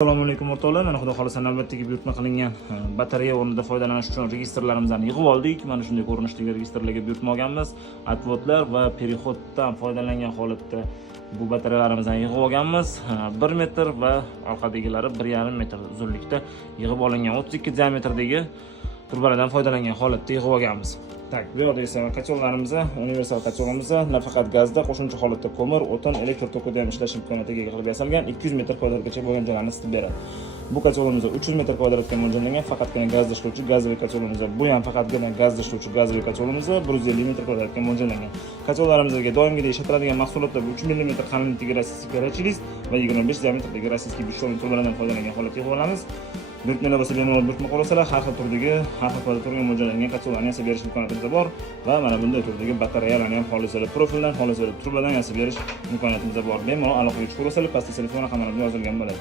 Assalomu alaykum o'rtoqlar. Mana xudo xolisa navbatdagi buyurtma qilingan batareya o'rnida foydalanish uchun registrlarimizni yig'ib oldik. Mana shunday ko'rinishdagi registrlarga buyurtma olganmiz. Atvodlar va perihoddan foydalangan holatda bu batareyalarimizni yig'ib olganmiz. 1 metr va orqadagilari 1,5 metr uzunlikda yig'ib olingan 32 diametrdagi turbalardan foydalangan holatda yig'ib olganmiz. Tak, bu yerda esa qachonlarimizni, universal qachonlarimizni nafaqat gazda, qo'shimcha holatda ko'mir, o'tin, elektr tokida ham ishlash imkoniyatiga ega qilib yasalgan 200 metr kvadratgacha bo'lgan joylarni isitib beradi. Bu qachonlarimiz 300 metr kvadratga mo'ljallangan, faqatgina gazda ishlovchi gazovoy qachonlarimiz. Bu ham faqatgina gazda ishlovchi gazovoy qachonlarimiz 150 metr kvadratga mo'ljallangan. Qachonlarimizga doimgidek ishlatiladigan mahsulotlar 3 mm qalinlikdagi rossiyskiy rachilis va 25 diametrdagi rossiyskiy beshto'rtli turbalardan foydalangan holatda yig'ib olamiz. Buyurtmalar bo'lsa bemalol buyurtma qo'llasalar, har xil turdagi, har xil kvadratga mo'ljallangan qachonlarni yasab berish imkoniyatimiz bor va mana bunday turdagi batareyalarni ham xolislar profildan, xolislar turbadan yasab berish imkoniyatimiz bor. Bemalol aloqaga chiqib qo'llasalar, pastda telefon raqamlarimiz yozilgan bo'ladi.